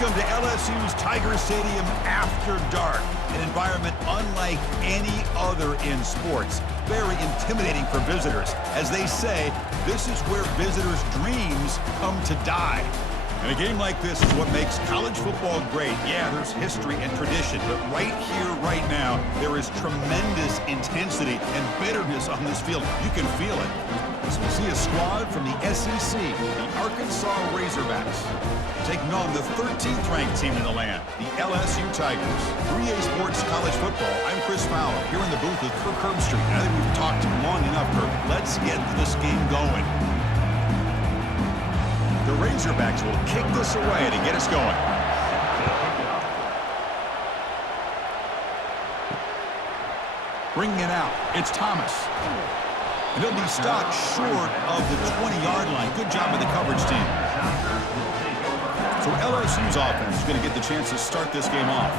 Welcome to LSU's Tiger Stadium after dark, an environment unlike any other in sports. Very intimidating for visitors. As they say, this is where visitors' dreams come to die. And a game like this is what makes college football great. Yeah, there's history and tradition, but right here, right now, there is tremendous intensity and bitterness on this field. You can feel it. As we see a squad from the SEC, the Arkansas Razorbacks, taking on the 13th ranked team in the land, the LSU Tigers. 3A Sports College Football, I'm Chris Fowler, here in the booth with Kirk Herbstreit. I think we've talked long enough, Kirk. Let's get this game going. The Razorbacks will kick this away to get us going. Bringing it out, it's Thomas. And he'll be stopped short of the 20-yard line. Good job by the coverage team. So LSU's offense is going to get the chance to start this game off.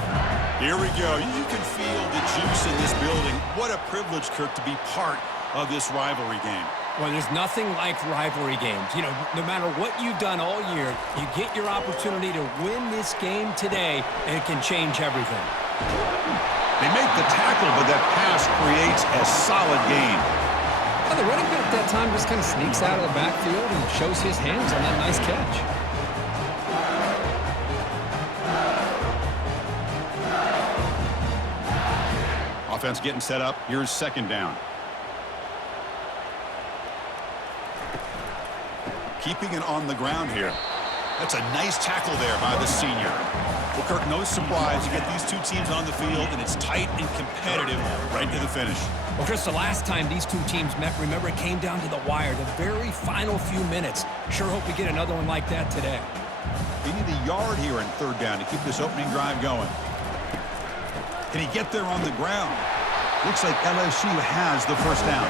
Here we go. You can feel the juice in this building. What a privilege, Kirk, to be part of this rivalry game. Well, there's nothing like rivalry games. You know, no matter what you've done all year, you get your opportunity to win this game today, and it can change everything. They make the tackle, but that pass creates a solid gain. Well, the running back that time just kind of sneaks out of the backfield and shows his hands on that nice catch. Offense getting set up. Here's second down. Keeping it on the ground here. That's a nice tackle there by the senior. Well, Kirk, no surprise. You get these two teams on the field, and it's tight and competitive right to the finish. Well, Chris, the last time these two teams met, remember, it came down to the wire, the very final few minutes. Sure hope we get another one like that today. They need a yard here in third down to keep this opening drive going. Can he get there on the ground? Looks like LSU has the first down.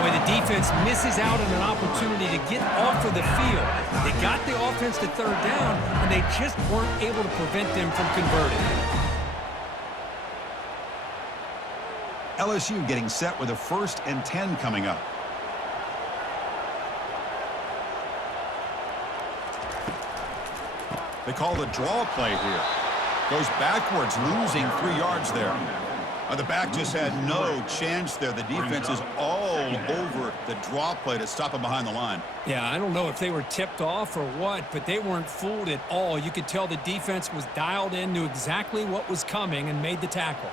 Boy, the defense misses out on an opportunity to get off of the field. They got the offense to third down, and they just weren't able to prevent them from converting. LSU getting set with a 1st and 10 coming up. They call the draw play here. Goes backwards, losing 3 yards there. The back just had no chance there. The defense is all over the draw play to stop him behind the line. Yeah, I don't know if they were tipped off or what, but they weren't fooled at all. You could tell the defense was dialed in, knew exactly what was coming, and made the tackle.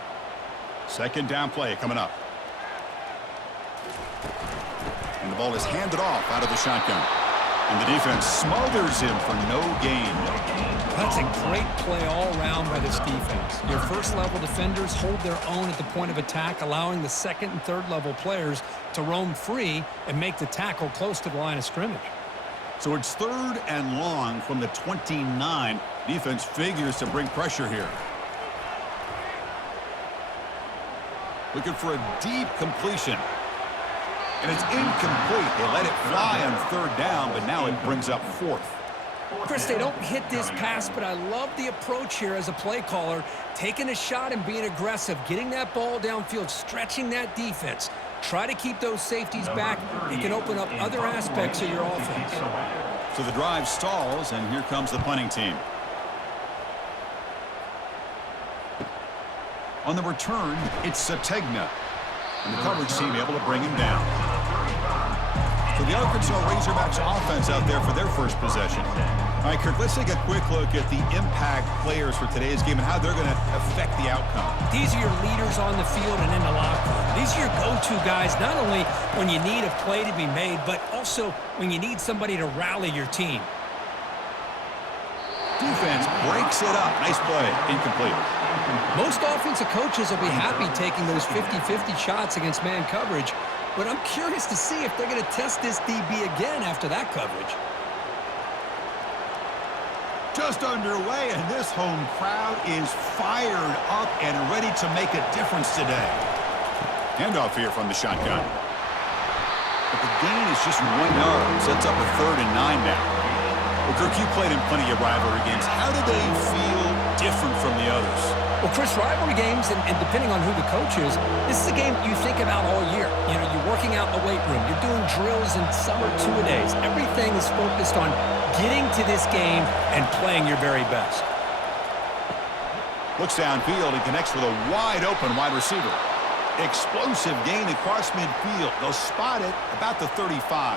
Second down play coming up. And the ball is handed off out of the shotgun. And the defense smothers him for no gain. That's a great play all around by this defense. Your first-level defenders hold their own at the point of attack, allowing the second and third-level players to roam free and make the tackle close to the line of scrimmage. So it's 3rd and long from the 29. Defense figures to bring pressure here. Looking for a deep completion. And it's incomplete. They let it fly on 3rd down, but now it brings up 4th. Chris, they don't hit this pass, but I love the approach here as a play caller, taking a shot and being aggressive, getting that ball downfield, stretching that defense. Try to keep those safeties back. It can open up other aspects of your offense. So the drive stalls, and here comes the punting team. On the return, it's Sategna. And the coverage team able to bring him down. So the Arkansas Razorbacks offense out there for their first possession. All right, Kirk, let's take a quick look at the impact players for today's game and how they're going to affect the outcome. These are your leaders on the field and in the locker room. These are your go-to guys, not only when you need a play to be made, but also when you need somebody to rally your team. Defense breaks it up. Nice play. Incomplete. Most offensive coaches will be happy taking those 50-50 shots against man coverage, but I'm curious to see if they're going to test this DB again after that coverage. Just underway, and this home crowd is fired up and ready to make a difference today. Handoff here from the shotgun. But the gain is just 1 yard. Sets up a 3rd and 9 now. Well, Kirk, you played in plenty of rivalry games. How do they feel different from the others? Well, Chris, rivalry games, and depending on who the coach is, this is a game you think about all year. You know, you're working out in the weight room. You're doing drills in summer two-a-days. Everything is focused on getting to this game and playing your very best. Looks downfield and connects with a wide-open wide receiver. Explosive gain across midfield. They'll spot it about the 35.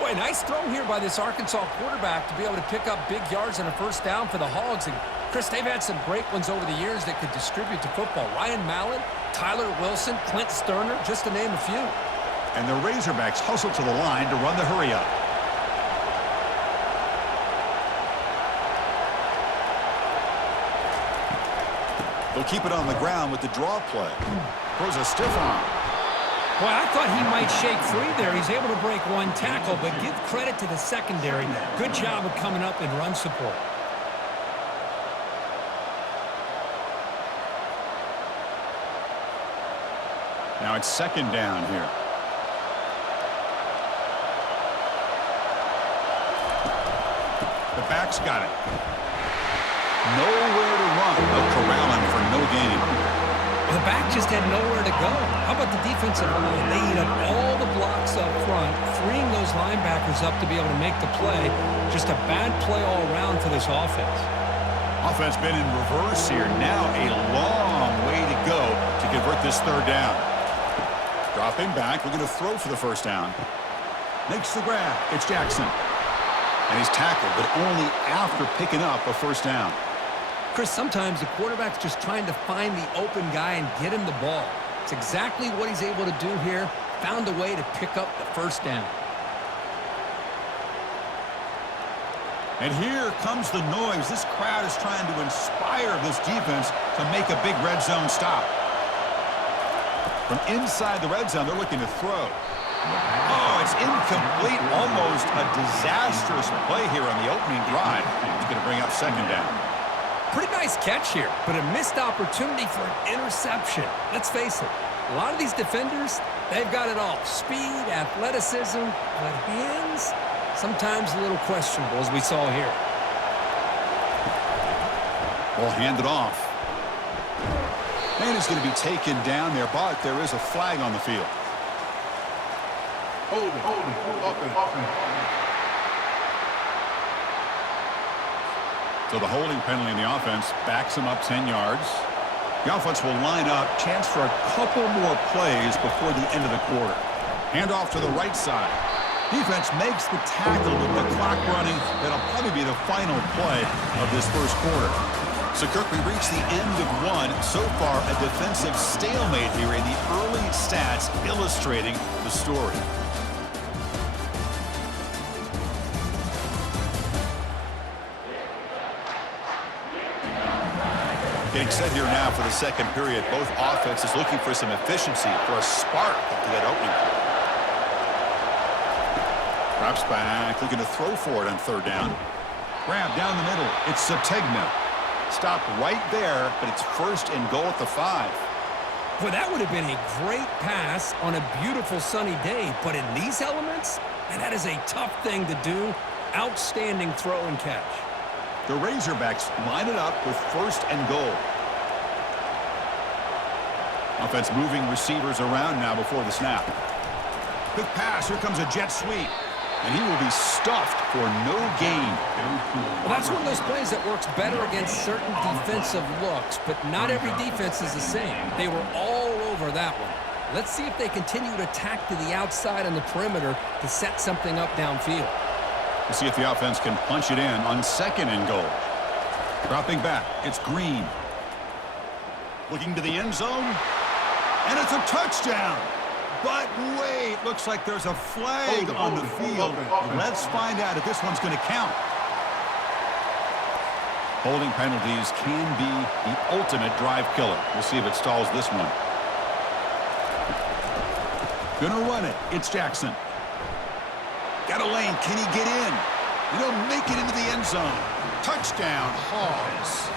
Boy, nice throw here by this Arkansas quarterback to be able to pick up big yards and a first down for the Hogs. And, Chris, they've had some great ones over the years that could distribute the football. Ryan Mallett, Tyler Wilson, Clint Sterner, just to name a few. And the Razorbacks hustle to the line to run the hurry-up. They'll keep it on the ground with the draw play. Throws a stiff arm. Boy, I thought he might shake free there. He's able to break one tackle, but give credit to the secondary. Good job of coming up in run support. Now it's second down here. The back's got it. Nowhere to run. They'll corral him for no gain. The back just had nowhere to go. How about the defensive line? They eat up all the blocks up front, freeing those linebackers up to be able to make the play. Just a bad play all around for this offense. Offense been in reverse here. Now a long way to go to convert this third down. Dropping back. We're going to throw for the first down. Makes the grab. It's Jackson. And he's tackled, but only after picking up a first down. Chris, sometimes the quarterback's just trying to find the open guy and get him the ball. It's exactly what he's able to do here. Found a way to pick up the first down. And here comes the noise. This crowd is trying to inspire this defense to make a big red zone stop. From inside the red zone, they're looking to throw. Oh, it's incomplete. Almost a disastrous play here on the opening drive. It's going to bring up second down. Pretty nice catch here, but a missed opportunity for an interception. Let's face it, a lot of these defenders, they've got it all. Speed, athleticism, but hands, sometimes a little questionable, as we saw here. Ball handed off. Man is going to be taken down there, but there is a flag on the field. Hold it. So the holding penalty in the offense backs him up 10 yards. The offense will line up. Chance for a couple more plays before the end of the quarter. Hand off to the right side. Defense makes the tackle with the clock running. That'll probably be the final play of this first quarter. So, Kirk, we reached the end of one. So far, a defensive stalemate here in the early stats illustrating the story. Getting set here now for the second period. Both offenses looking for some efficiency, for a spark after that opening play. Drops back, looking to throw for it on third down. Grab down the middle. It's Sategna. Stop right there, but it's first and goal at the 5. Well, that would have been a great pass on a beautiful sunny day, but in these elements, man, that is a tough thing to do. Outstanding throw and catch. The Razorbacks line it up with first and goal. Offense moving receivers around now before the snap. Quick pass. Here comes a jet sweep. And he will be stuffed for no gain. Well, that's one of those plays that works better against certain defensive looks, but not every defense is the same. They were all over that one. Let's see if they continue to attack to the outside on the perimeter to set something up downfield. We'll see if the offense can punch it in on second and goal. Dropping back, it's Green. Looking to the end zone. And it's a touchdown. But wait, looks like there's a flag on the field. Let's find out if this one's going to count. Holding penalties can be the ultimate drive killer. We'll see if it stalls this one. Gonna run it. It's Jackson. Got a lane. Can he get in? He'll make it into the end zone. Touchdown, Hogs.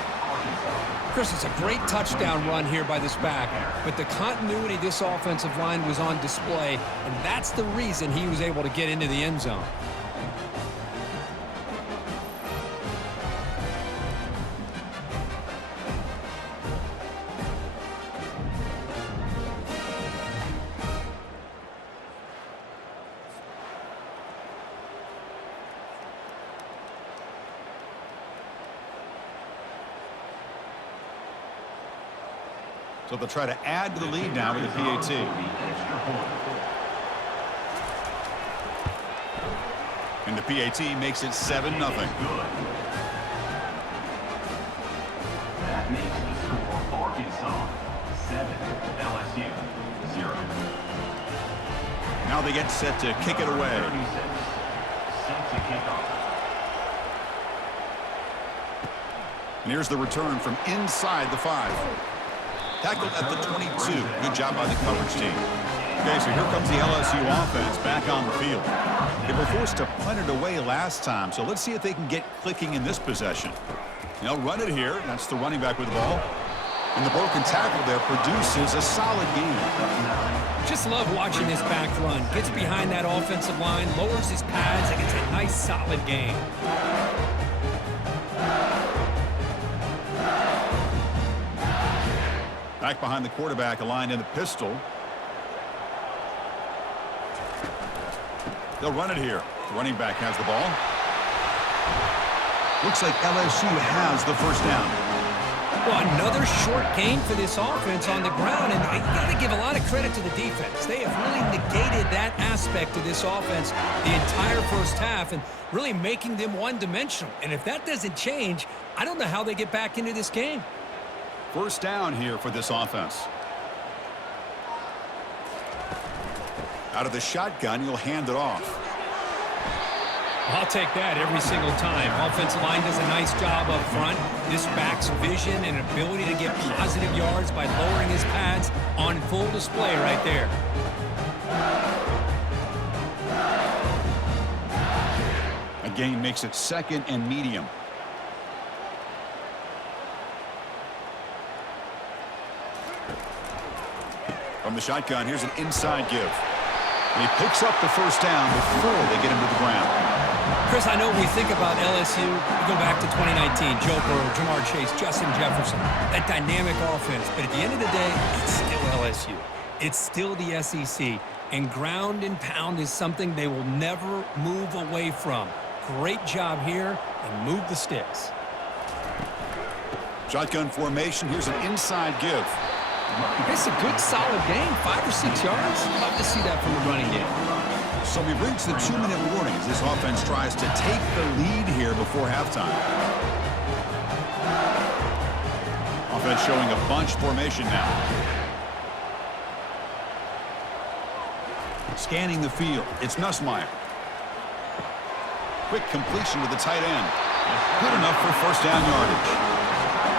Chris, it's a great touchdown run here by this back, but the continuity of this offensive line was on display, and that's the reason he was able to get into the end zone. So they'll try to add to the lead now with the PAT. And the PAT makes it 7-0. That makes the score Arkansas 7, LSU 0. Now they get set to kick it away. 36, set to kick off. And here's the return from inside the 5. Tackled at the 22. Good job by the coverage team. Okay, so here comes the LSU offense back on the field. They were forced to punt it away last time, so let's see if they can get clicking in this possession. They'll run it here. That's the running back with the ball. And the broken tackle there produces a solid gain. Just love watching this back run. Gets behind that offensive line, lowers his pads, and gets a nice solid gain. Back behind the quarterback, aligned in the pistol. They'll run it here. The running back has the ball. Looks like LSU has the first down. Well, another short gain for this offense on the ground, and you got to give a lot of credit to the defense. They have really negated that aspect of this offense the entire first half and really making them one-dimensional. And if that doesn't change, I don't know how they get back into this game. First down here for this offense. Out of the shotgun, he'll hand it off. I'll take that every single time. Offensive line does a nice job up front. This back's vision and ability to get positive yards by lowering his pads on full display right there. A gain makes it 2nd and medium. From the shotgun, here's an inside give. And he picks up the first down before they get him to the ground. Chris, I know we think about LSU. We go back to 2019, Joe Burrow, Jamar Chase, Justin Jefferson, that dynamic offense. But at the end of the day, it's still LSU. It's still the SEC. And ground and pound is something they will never move away from. Great job here, and move the sticks. Shotgun formation. Here's an inside give. It's a good, solid game, 5 or 6 yards. Love to see that from the running game. So we've reached the 2-minute warning as this offense tries to take the lead here before halftime. Offense showing a bunch formation now. Scanning the field. It's Nussmeier. Quick completion to the tight end. Good enough for first down yardage.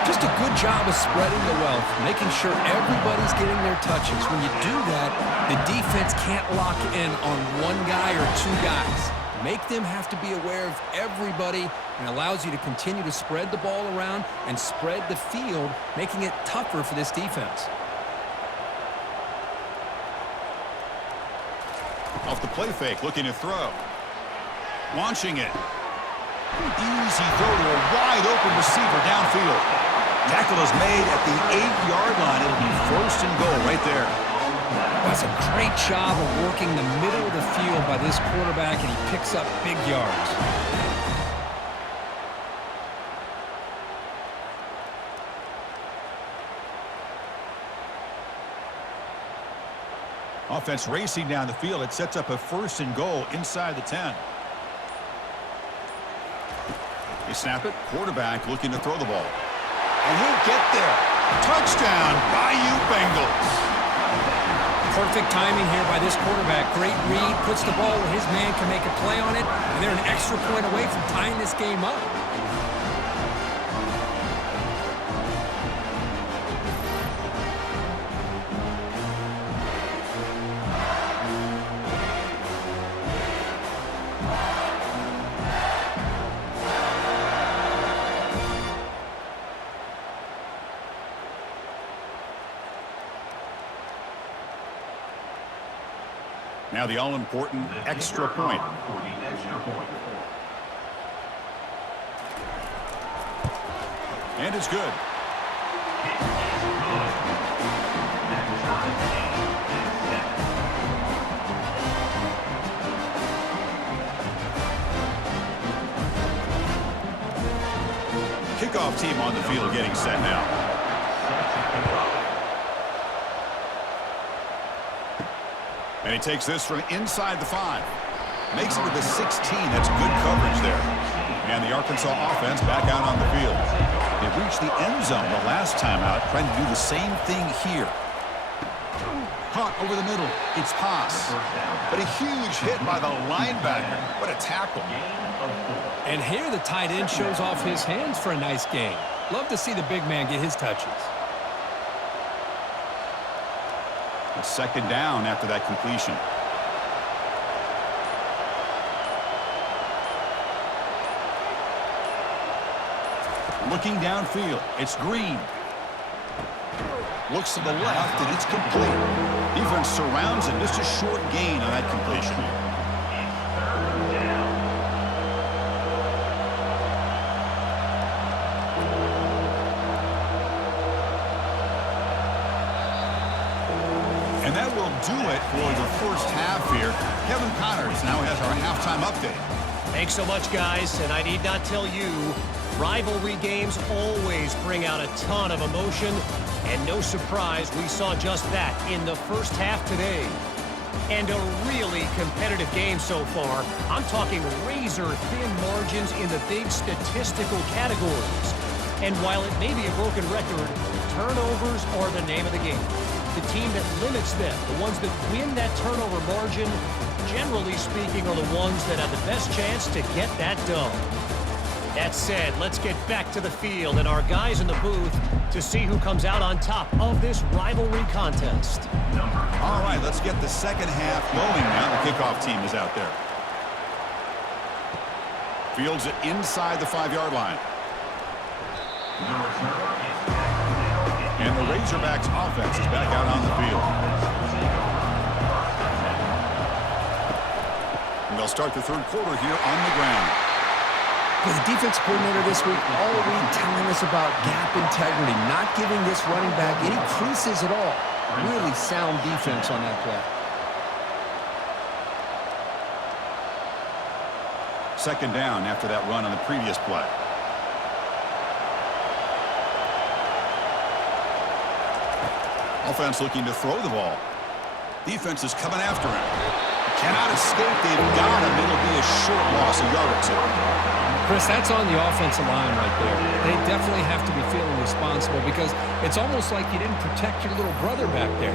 Just a good job of spreading the wealth, making sure everybody's getting their touches. When you do that, the defense can't lock in on one guy or 2 guys. Make them have to be aware of everybody, and allows you to continue to spread the ball around and spread the field, making it tougher for this defense. Off the play fake, looking to throw. Launching it. Easy throw to a wide open receiver downfield. Tackle is made at the 8-yard line. It'll be first and goal right there. That's a great job of working the middle of the field by this quarterback, and he picks up big yards. Offense racing down the field. It sets up a first and goal inside the 10. They snap it. Quarterback looking to throw the ball. And he'll get there. Touchdown, Bayou Bengals. Perfect timing here by this quarterback. Great read, puts the ball where his man can make a play on it, and they're an extra point away from tying this game up. Now the all-important extra point. And it's good. Kickoff team on the field getting set now. And he takes this from inside the 5. Makes it to the 16. That's good coverage there. And the Arkansas offense back out on the field. They reached the end zone the last time out, trying to do the same thing here. Caught over the middle. It's pass. But a huge hit by the linebacker. What a tackle. And here the tight end shows off his hands for a nice gain. Love to see the big man get his touches. A second down after that completion. Looking downfield, it's Green. Looks to the left, and it's complete. Defense surrounds him. Just a short gain on that completion. And that will do it for the first half here. Kevin Connors now has our halftime update. Thanks so much, guys. And I need not tell you, rivalry games always bring out a ton of emotion. And no surprise, we saw just that in the first half today. And a really competitive game so far. I'm talking razor-thin margins in the big statistical categories. And while it may be a broken record, turnovers are the name of the game. The team that limits them, the ones that win that turnover margin, generally speaking, are the ones that have the best chance to get that done. That said, let's get back to the field and our guys in the booth to see who comes out on top of this rivalry contest. All right, let's get the second half going now. The kickoff team is out there. Fields it inside the 5-yard line. And the Razorbacks offense is back out on the field. And they'll start the third quarter here on the ground. For the defense coordinator this week, all week telling us about gap integrity, not giving this running back any creases at all. Really sound defense on that play. Second down after that run on the previous play. Offense looking to throw the ball. Defense is coming after him. Cannot escape. They've got him. It'll be a short loss, a yard or two. Chris, that's on the offensive line right there. They definitely have to be feeling responsible because it's almost like you didn't protect your little brother back there.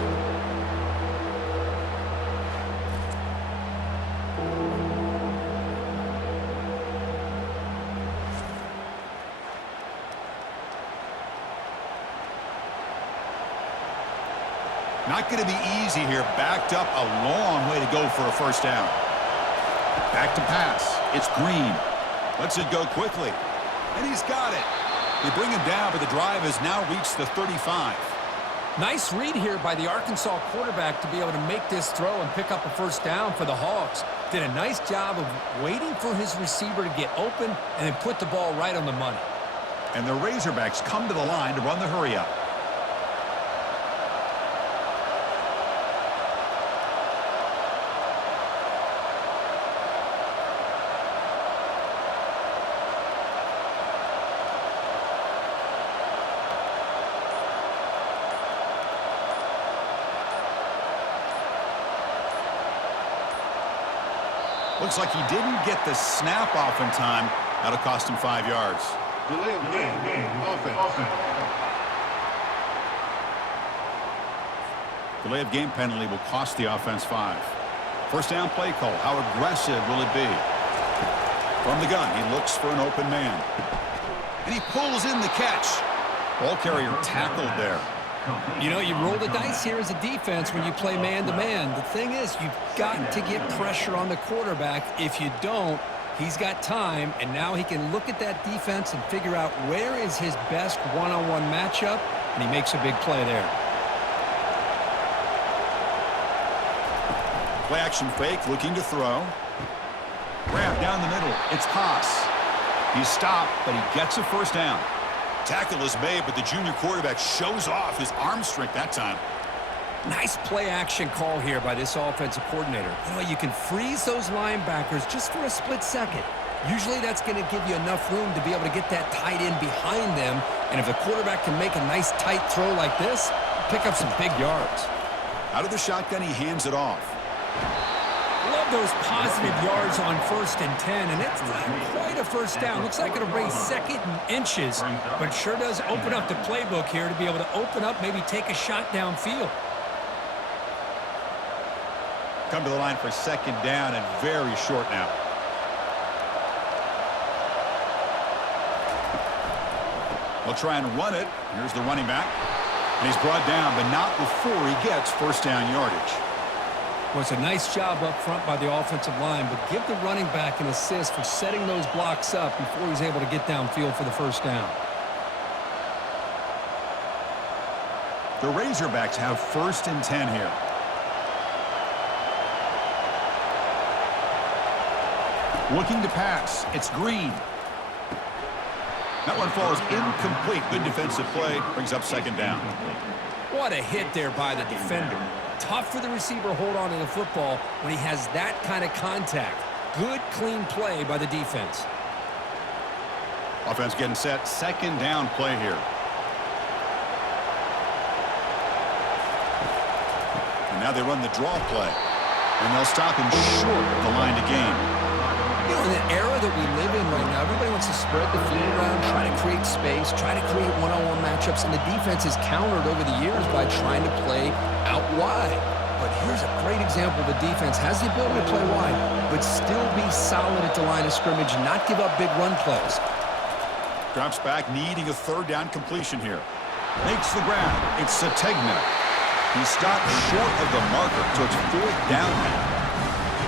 Not going to be easy here. Backed up a long way to go for a first down. Back to pass. It's Green. Lets it go quickly. And he's got it. They bring him down, but the drive has now reached the 35. Nice read here by the Arkansas quarterback to be able to make this throw and pick up a first down for the Hogs. Did a nice job of waiting for his receiver to get open and then put the ball right on the money. And the Razorbacks come to the line to run the hurry up. Looks like he didn't get the snap off in time. That'll cost him 5 yards. Delay of game. Offense. Delay of game penalty will cost the offense 5. First down play call. How aggressive will it be? From the gun, he looks for an open man. And he pulls in the catch. Ball carrier tackled there. You know, you roll the dice here as a defense when you play man-to-man. The thing is, you've got to get pressure on the quarterback. If you don't, he's got time, and now he can look at that defense and figure out where is his best one-on-one matchup, and he makes a big play there. Play action fake, looking to throw. Grab down the middle. It's pass. He's stopped, but he gets a first down. Tackle is made, but the junior quarterback shows off his arm strength that time. Nice play action call here by this offensive coordinator. You know, you can freeze those linebackers just for a split second. Usually that's going to give you enough room to be able to get that tight end behind them. And if the quarterback can make a nice tight throw like this, pick up some big yards. Out of the shotgun, he hands it off. Love those positive yards on 1st and 10, and it's not quite a first down. Looks like it'll raise 2nd and inches, but it sure does open up the playbook here to be able to open up, maybe take a shot downfield. Come to the line for 2nd down and very short now. They'll try and run it. Here's the running back. And he's brought down, but not before he gets 1st down yardage. Well, it's a nice job up front by the offensive line, but give the running back an assist for setting those blocks up before he's able to get downfield for the 1st down. The Razorbacks have 1st and 10 here. Looking to pass. It's Green. That one falls incomplete. Good defensive play. Brings up 2nd down. What a hit there by the defender. Tough for the receiver to hold on to the football when he has that kind of contact. Good, clean play by the defense. Offense getting set. 2nd down play here. And now they run the draw play. And they'll stop him short of the line to gain. You know, in the era that we live in right now, everybody wants to spread the field around, try to create space, try to create one-on-one matchups, and the defense is countered over the years by trying to play out wide. But here's a great example. The defense has the ability to play wide, but still be solid at the line of scrimmage and not give up big run plays. Drops back, needing a 3rd down completion here. Makes the grab. It's Sategna. He stopped short of the marker, so it's 4th down now.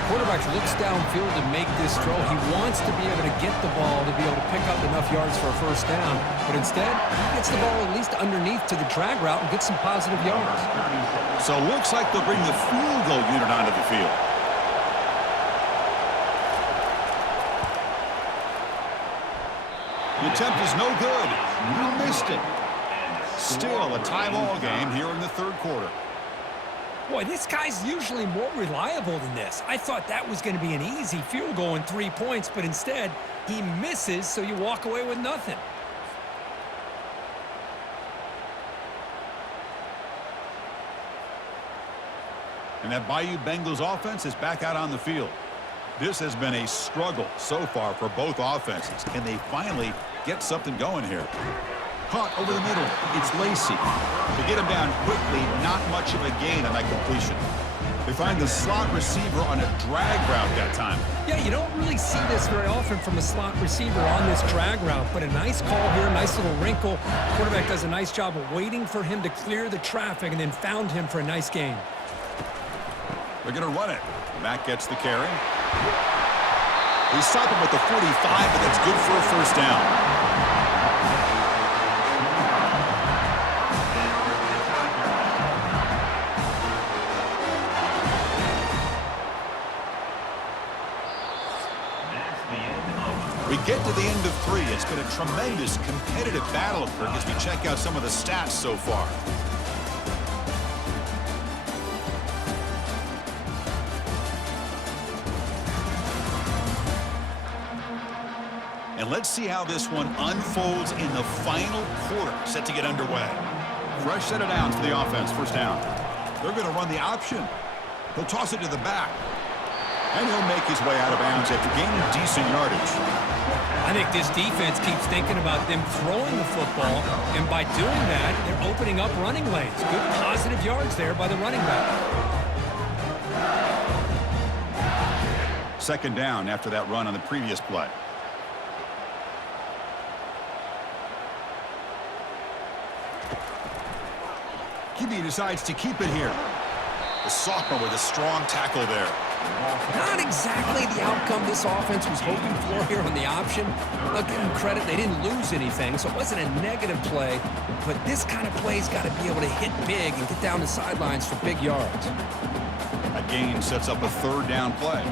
Quarterback looks downfield to make this throw. He wants to be able to get the ball to be able to pick up enough yards for a 1st down, but instead, he gets the ball at least underneath to the drag route and gets some positive yards. So looks like they'll bring the field goal unit onto the field. The attempt is no good. You missed it. Still a tie ball game here in the 3rd quarter. Boy, this guy's usually more reliable than this. I thought that was going to be an easy field goal and 3 points, but instead, he misses, so you walk away with nothing. And that Bayou Bengals offense is back out on the field. This has been a struggle so far for both offenses. Can they finally get something going here? Caught over the middle. It's Lacey. To get him down quickly, not much of a gain on that completion. They find the slot receiver on a drag route that time. Yeah, you don't really see this very often from a slot receiver on this drag route, but a nice call here, nice little wrinkle. Quarterback does a nice job of waiting for him to clear the traffic and then found him for a nice gain. They're going to run it. Mack gets the carry. They stop him with the 45, but that's good for a 1st down. We get to the end of 3. It's been a tremendous competitive battle, Kirk, as we check out some of the stats so far. And let's see how this one unfolds in the final quarter, set to get underway. Fresh set of downs for the offense, 1st down. They're going to run the option. He'll toss it to the back. And he'll make his way out of bounds after gaining decent yardage. I think this defense keeps thinking about them throwing the football, and by doing that, they're opening up running lanes. Good positive yards there by the running back. 2nd down after that run on the previous play. QB decides to keep it here. The sophomore with a strong tackle there. Not exactly the outcome this offense was hoping for here on the option. I'll give them credit, they didn't lose anything, so it wasn't a negative play. But this kind of play's got to be able to hit big and get down the sidelines for big yards. That gain sets up a 3rd down play.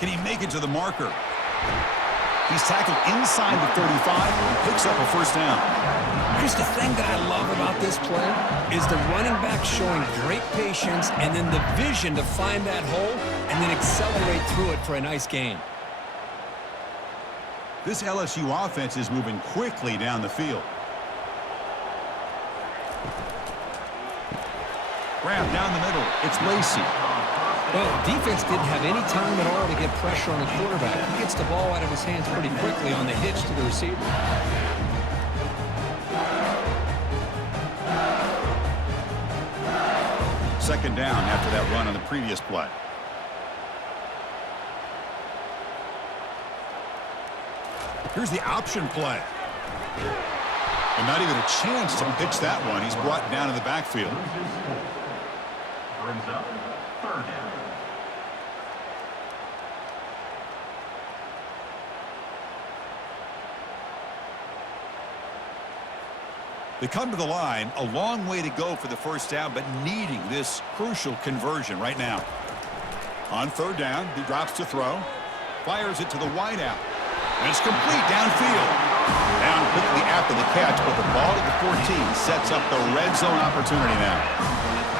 Can he make it to the marker? He's tackled inside the 35 and picks up a 1st down. Here's the thing that I love about this play is the running back showing great patience and then the vision to find that hole and then accelerate through it for a nice gain. This LSU offense is moving quickly down the field. Grab down the middle. It's Lacey. Well, defense didn't have any time at all to get pressure on the quarterback. He gets the ball out of his hands pretty quickly on the hitch to the receiver. Second down after that run on the previous play. Here's the option play. And not even a chance to pitch that one. He's brought down in the backfield. Brings up third down. They come to the line, a long way to go for the first down, but needing this crucial conversion right now. On third down, he drops to throw, fires it to the wideout, and it's complete downfield. Down quickly after the catch, but the ball at the 14 sets up the red zone opportunity now.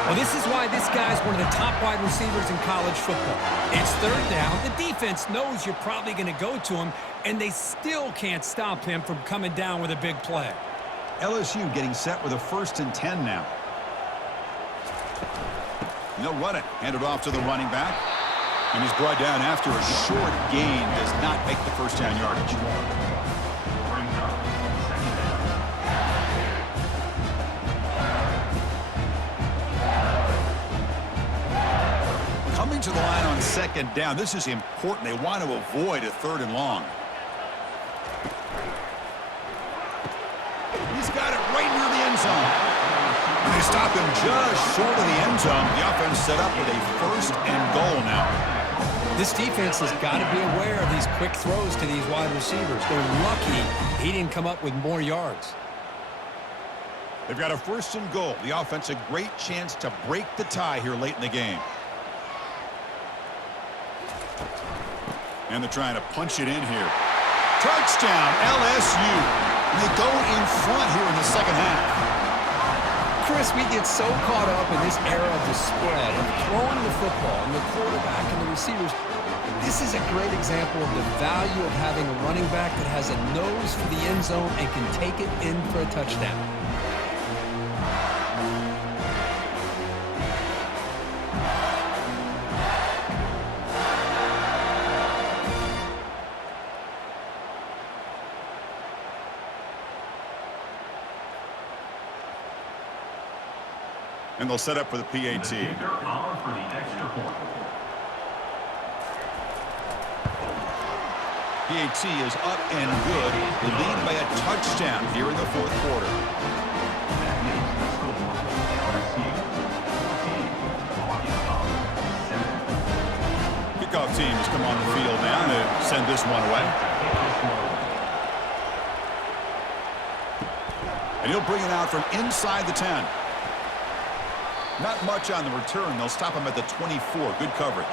Well, this is why this guy's one of the top wide receivers in college football. It's third down. The defense knows you're probably going to go to him, and they still can't stop him from coming down with a big play. LSU getting set with a 1st and 10 now. And they'll run it. Hand it off to the running back. And he's brought down after a short gain. Does not make the first down yardage. Brings up second down. Coming to the line on second down. This is important. They want to avoid a 3rd and long. He's got it right near the end zone. And they stop him just short of the end zone. The offense set up with a 1st and goal now. This defense has got to be aware of these quick throws to these wide receivers. They're lucky he didn't come up with more yards. They've got a 1st and goal. The offense a great chance to break the tie here late in the game. And they're trying to punch it in here. Touchdown, LSU. And they go in front here in the second half. Chris, we get so caught up in this era of the spread, of throwing the football, and the quarterback and the receivers. This is a great example of the value of having a running back that has a nose for the end zone and can take it in for a touchdown. And they'll set up for the PAT. The kicker on for the extra point. PAT is up and good. They lead by a touchdown here in the 4th quarter. That makes the score LSU 14, Arkansas 7. Kickoff team has come on the field now to send this one away. And he'll bring it out from inside the 10. Not much on the return. They'll stop him at the 24. Good coverage.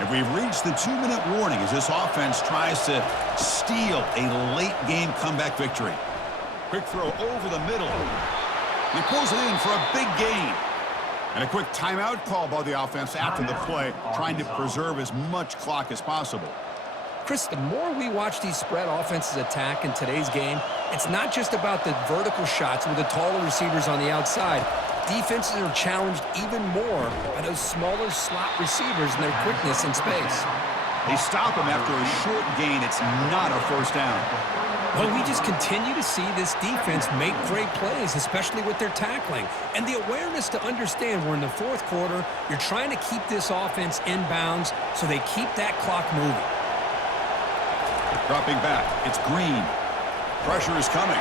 And we've reached the 2-minute warning as this offense tries to steal a late-game comeback victory. Quick throw over the middle. He pulls it in for a big gain. And a quick timeout call by the offense after the play, trying to preserve as much clock as possible. Chris, the more we watch these spread offenses attack in today's game, it's not just about the vertical shots with the taller receivers on the outside. Defenses are challenged even more by those smaller slot receivers and their quickness in space. They stop him after a short gain. It's not a first down. Well, we just continue to see this defense make great plays, especially with their tackling. And the awareness to understand we're in the 4th quarter, you're trying to keep this offense in bounds so they keep that clock moving. Dropping back, it's Green. Pressure is coming.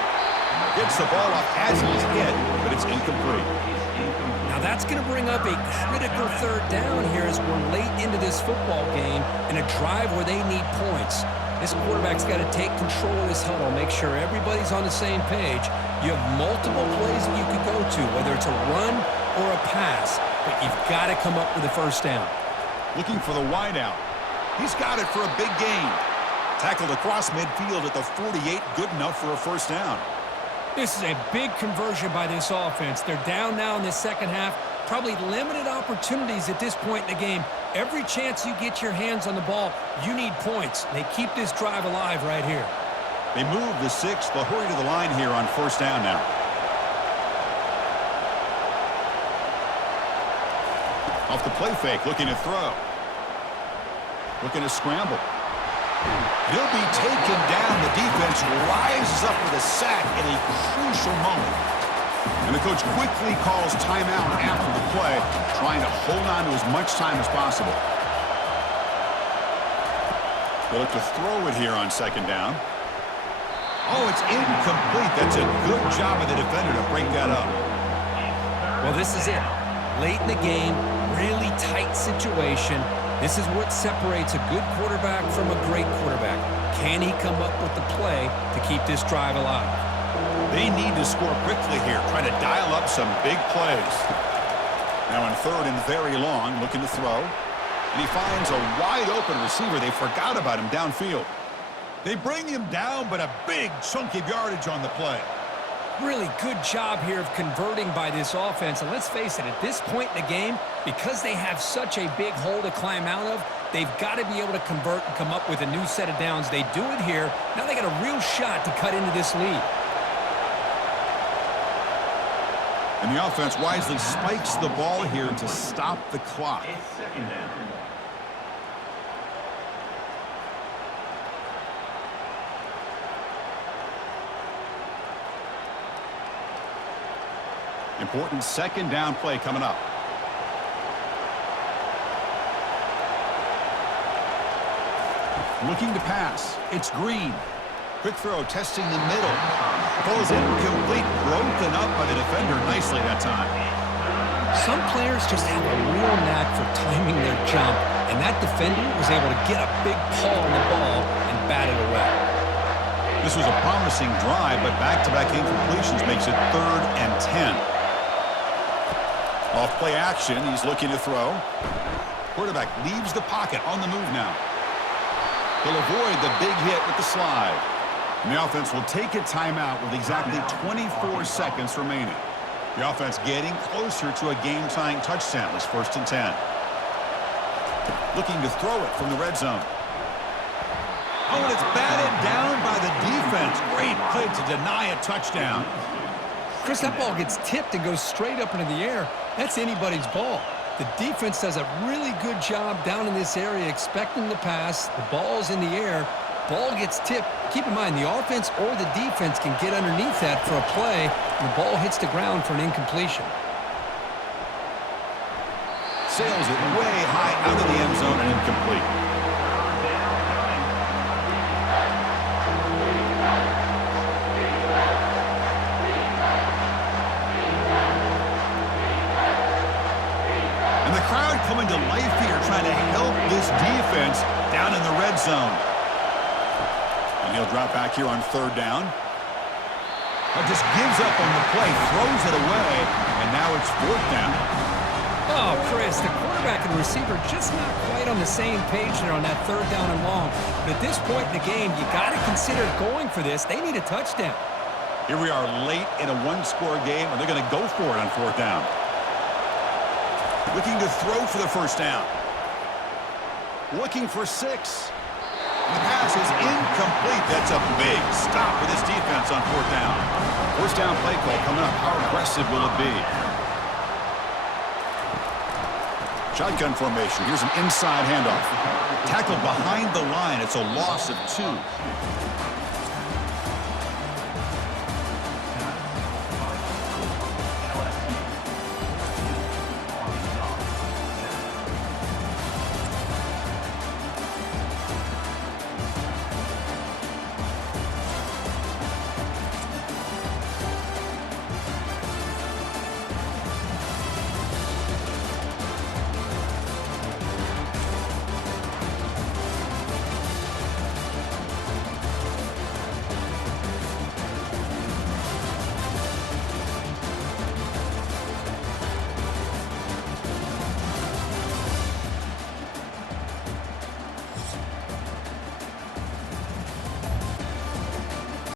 Gets the ball up as he's hit, but it's incomplete. Now that's going to bring up a critical 3rd down here as we're late into this football game in a drive where they need points. This quarterback's got to take control of this huddle, make sure everybody's on the same page. You have multiple plays that you could go to, whether it's a run or a pass, but you've got to come up with a first down. Looking for the wideout. He's got it for a big gain. Tackled across midfield at the 48, good enough for a first down. This is a big conversion by this offense. They're down now in the second half. Probably limited opportunities at this point in the game. Every chance you get your hands on the ball, you need points. They keep this drive alive right here. They move the 6th. They'll hurry to the line here on first down now. Off the play fake, looking to throw. Looking to scramble. He'll be taken down. The defense rises up with a sack in a crucial moment. And the coach quickly calls timeout after the play, trying to hold on to as much time as possible. They'll look to throw it here on second down. Oh, it's incomplete. That's a good job of the defender to break that up. Well, this is it. Late in the game, really tight situation. This is what separates a good quarterback from a great quarterback. Can he come up with the play to keep this drive alive? They need to score quickly here, trying to dial up some big plays. Now on third and very long, looking to throw. And he finds a wide-open receiver. They forgot about him downfield. They bring him down, but a big chunk of yardage on the play. Really good job here of converting by this offense. And let's face it, at this point in the game, because they have such a big hole to climb out of, they've got to be able to convert and come up with a new set of downs. They do it here. Now they got a real shot to cut into this lead. And the offense wisely spikes the ball here to stop the clock. It's second down. Important second down play coming up. Looking to pass. It's Green. Quick throw, testing the middle. Falls incomplete, broken up by the defender nicely that time. Some players just have a real knack for timing their jump, and that defender was able to get a big paw on the ball and bat it away. This was a promising drive, but back-to-back incompletions makes it 3rd and 10. Off play action, he's looking to throw. Quarterback leaves the pocket on the move now. He'll avoid the big hit with the slide. And the offense will take a timeout with exactly 24 seconds remaining. The offense getting closer to a game-tying touchdown. It's 1st and 10. Looking to throw it from the red zone. Oh, and it's batted down by the defense. Great play to deny a touchdown. Chris, that ball gets tipped and goes straight up into the air. That's anybody's ball. The defense does a really good job down in this area expecting the pass. The ball's in the air. Ball gets tipped. Keep in mind, the offense or the defense can get underneath that for a play, and the ball hits the ground for an incompletion. Sails it way high out of the end zone and incomplete. And the crowd coming to life here, trying to help this defense down in the red zone. And he'll drop back here on 3rd down. But just gives up on the play, throws it away, and now it's 4th down. Oh, Chris, the quarterback and receiver just not quite on the same page there on that 3rd down and long. But at this point in the game, you got to consider going for this. They need a touchdown. Here we are late in a one-score game, and they're going to go for it on 4th down. Looking to throw for the 1st down. Looking for 6. The pass is incomplete. That's a big stop for this defense on 4th down. 1st down play call coming up. How aggressive will it be? Shotgun formation. Here's an inside handoff. Tackled behind the line. It's a loss of 2.